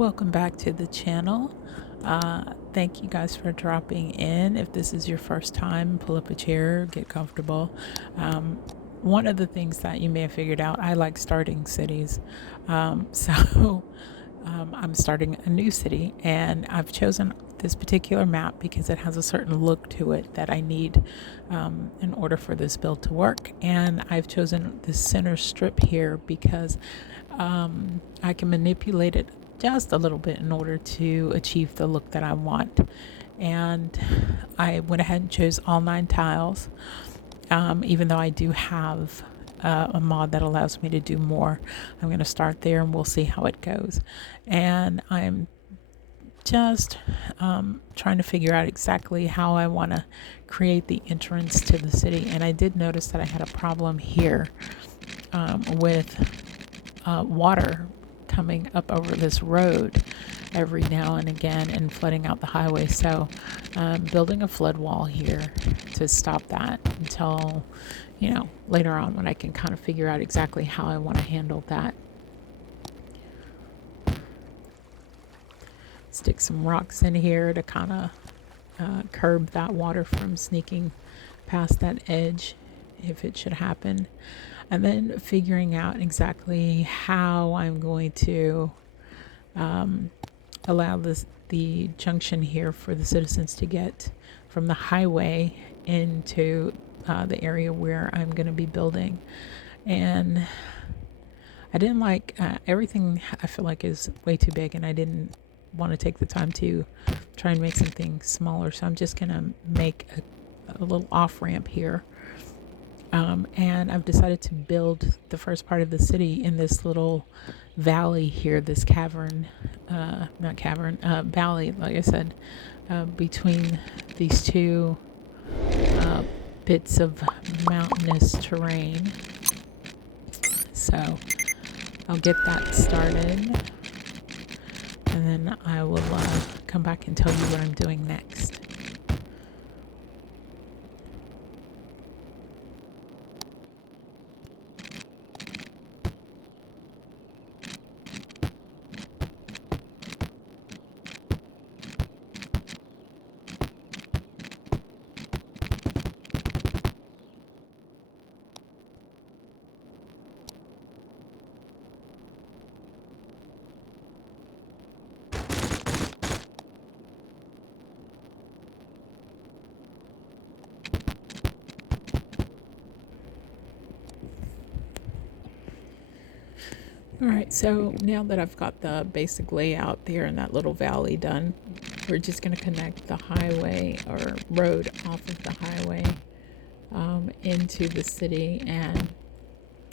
Welcome back to the channel. Thank you guys for dropping in. If this is your first time, pull up a chair, get comfortable. One of the things that you may have figured out, I like starting cities. So I'm starting a new city, and I've chosen this particular map because it has a certain look to it that I need in order for this build to work. And I've chosen this center strip here because I can manipulate it just a little bit in order to achieve the look that I want. And I went ahead and chose all 9 tiles, even though I do have a mod that allows me to do more. I'm going to start there and we'll see how it goes. And I'm just trying to figure out exactly how I want to create the entrance to the city. And I did notice that I had a problem here with water coming up over this road every now and again and flooding out the highway. So building a flood wall here to stop that until, later on when I can kind of figure out exactly how I want to handle that. Stick some rocks in here to kind of curb that water from sneaking past that edge if it should happen. And then figuring out exactly how I'm going to allow the junction here for the citizens to get from the highway into the area where I'm going to be building. And I didn't like everything. I feel like is way too big, and I didn't want to take the time to try and make something smaller. So I'm just going to make a little off ramp here. And I've decided to build the first part of the city in this little valley here, this valley, like I said, between these two bits of mountainous terrain. So I'll get that started, and then I will come back and tell you what I'm doing next. Alright, so now that I've got the basic layout there in that little valley done, we're just going to connect the highway or road off of the highway into the city. And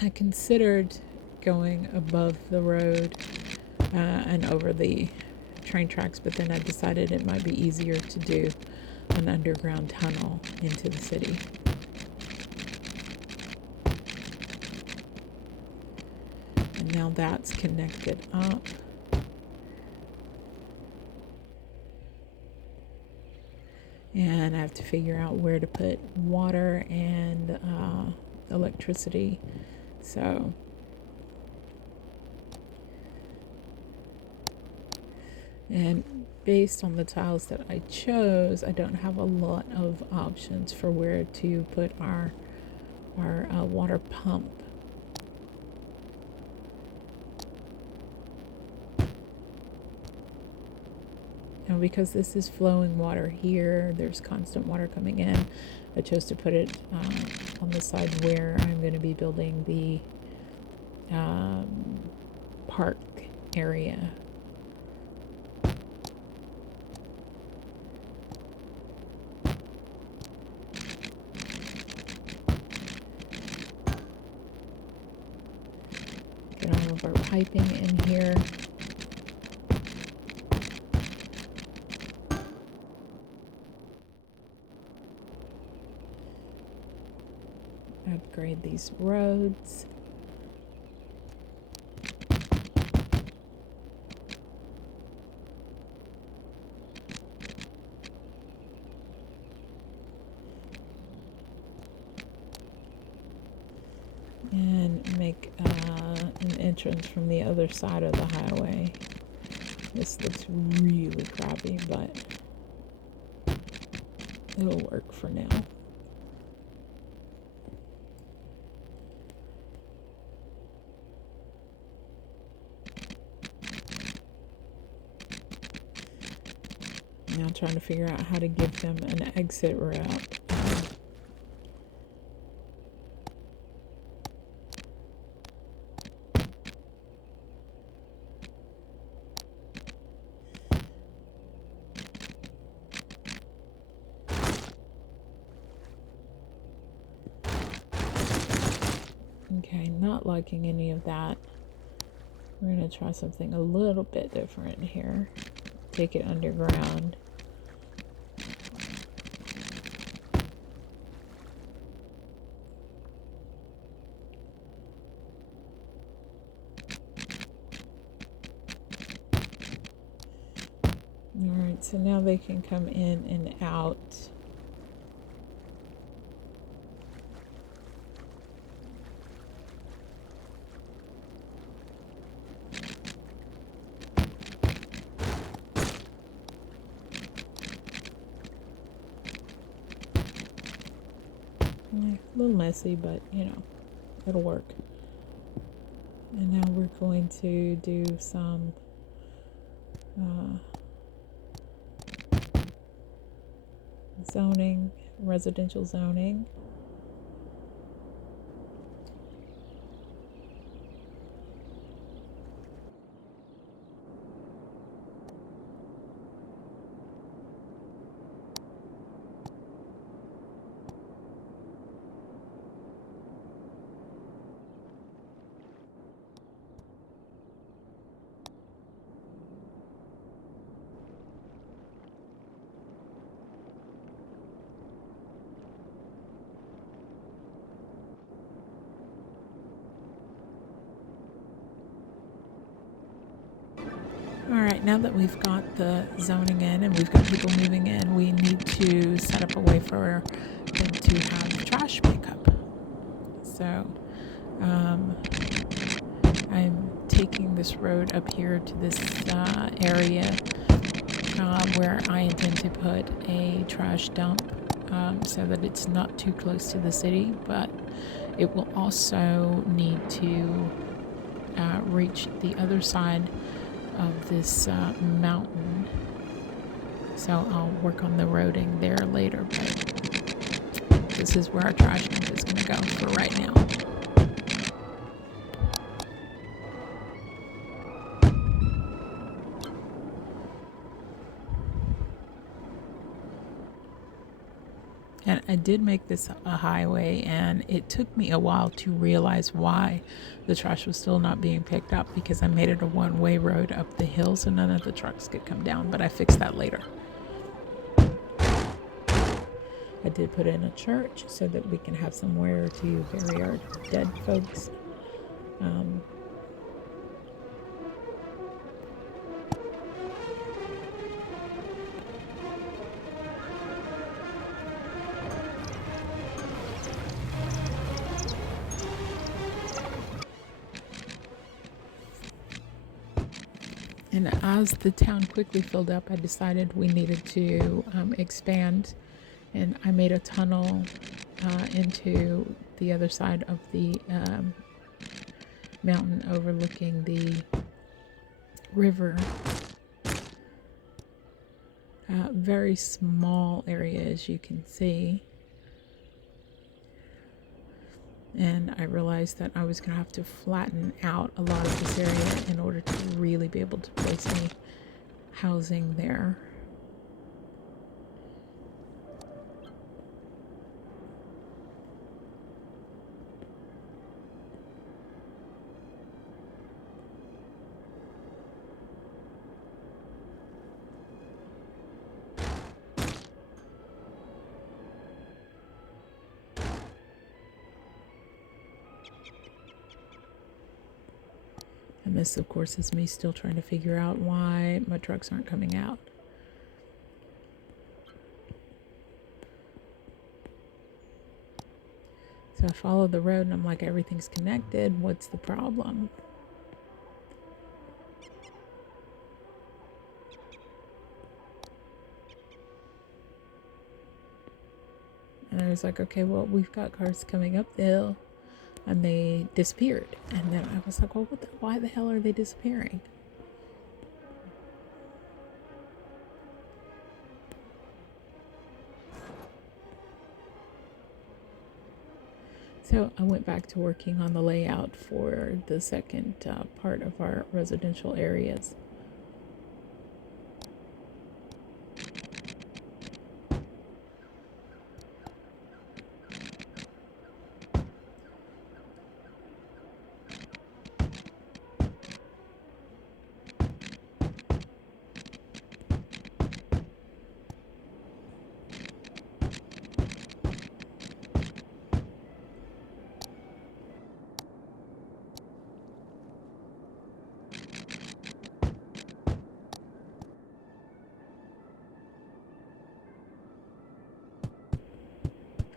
I considered going above the road and over the train tracks, but then I decided it might be easier to do an underground tunnel into the city. And now that's connected up. And I have to figure out where to put water and electricity. So and based on the tiles that I chose, I don't have a lot of options for where to put our water pump. And because this is flowing water here, there's constant water coming in. I chose to put it on the side where I'm going to be building the park area. Get all of our piping in here. Upgrade these roads. And make an entrance from the other side of the highway. This looks really crappy, but it'll work for now. Now trying to figure out how to give them an exit route. Okay, not liking any of that. We're going to try something a little bit different here. Take it underground. Alright, so now they can come in and out. A little messy, but you know, it'll work. And now we're going to do some zoning, residential zoning. Alright, now that we've got the zoning in and we've got people moving in, we need to set up a way for them to have trash pickup. So, I'm taking this road up here to this area where I intend to put a trash dump so that it's not too close to the city, but it will also need to reach the other side of this mountain. So I'll work on the roading there later, but this is where our trash dump is going to go for right now. And I did make this a highway, and it took me a while to realize why the trash was still not being picked up, because I made it a one-way road up the hill so none of the trucks could come down, but I fixed that later. I did put in a church so that we can have somewhere to bury our dead folks. And as the town quickly filled up, I decided we needed to expand, and I made a tunnel into the other side of the mountain overlooking the river. Very small area, as you can see. And I realized that I was going to have to flatten out a lot of this area in order to really be able to place any housing there. And this, of course, is me still trying to figure out why my trucks aren't coming out. So I follow the road and I'm like, everything's connected. What's the problem? was like, okay, well, we've got cars coming up the hill, and they disappeared. And then I was like, well, why the hell are they disappearing? So I went back to working on the layout for the second part of our residential areas.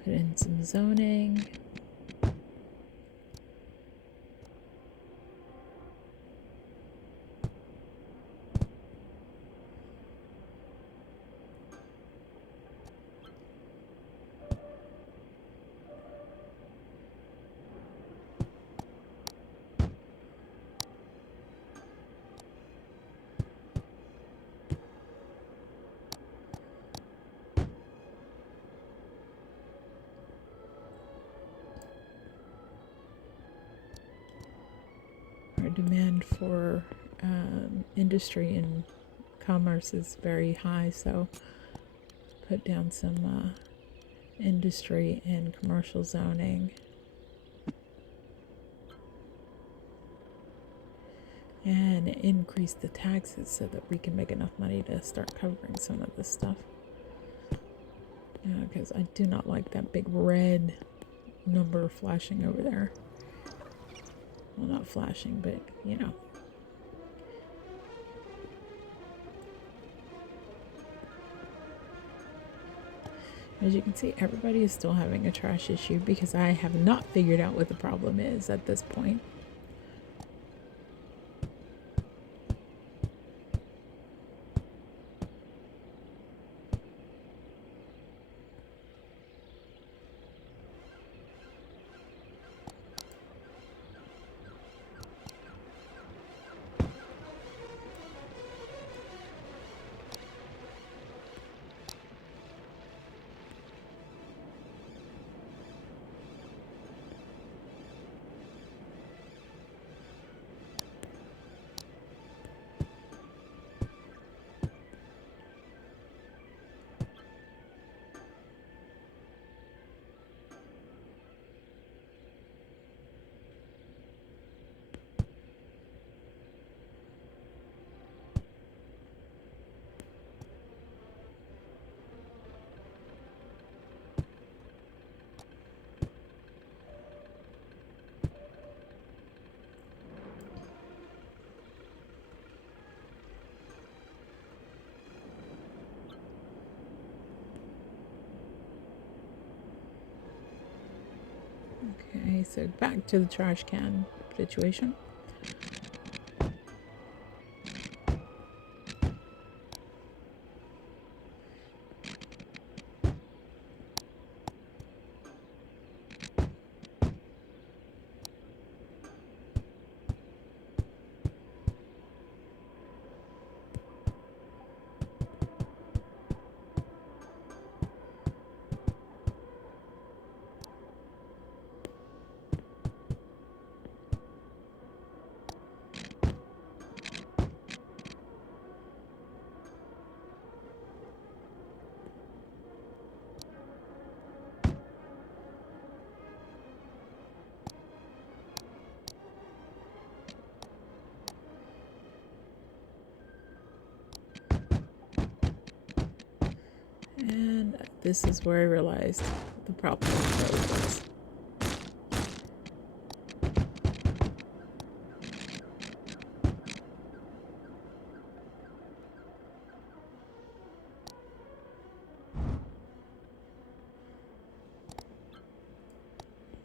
Put in some zoning. Our demand for industry and commerce is very high, so put down some industry and commercial zoning. And increase the taxes so that we can make enough money to start covering some of this stuff. Because I do not like that big red number flashing over there. Well, not flashing, but you know. As you can see, everybody is still having a trash issue because I have not figured out what the problem is at this point. Okay, so back to the trash can situation. And this is where I realized the problem was.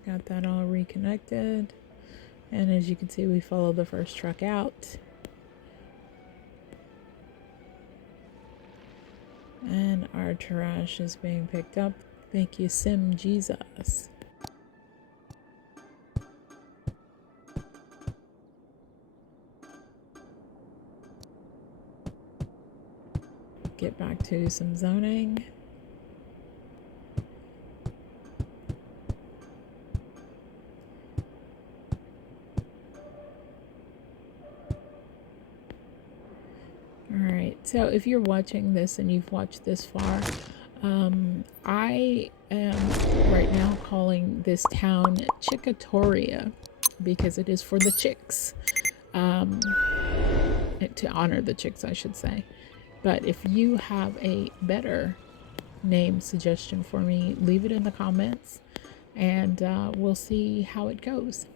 Got that all reconnected. And as you can see, we followed the first truck out. And our trash is being picked up. Thank you, Sim Jesus. Get back to some zoning. Alright, so if you're watching this and you've watched this far, I am right now calling this town Chicatoria because it is for the chicks. To honor the chicks, I should say. But if you have a better name suggestion for me, leave it in the comments and we'll see how it goes.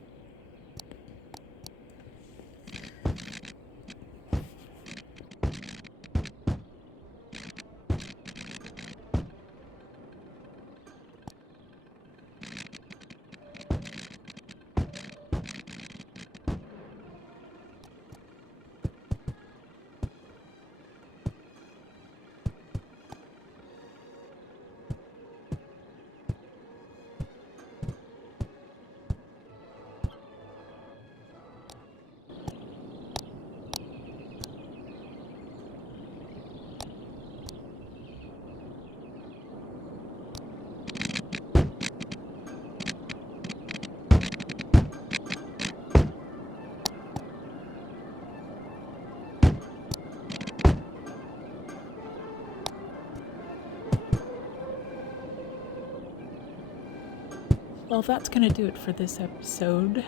Well, that's going to do it for this episode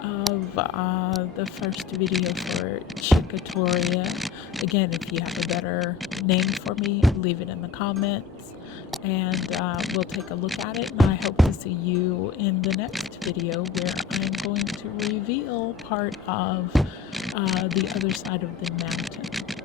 of the first video for Chicatoria. Again, if you have a better name for me, leave it in the comments and we'll take a look at it. And I hope to see you in the next video where I'm going to reveal part of the other side of the mountain.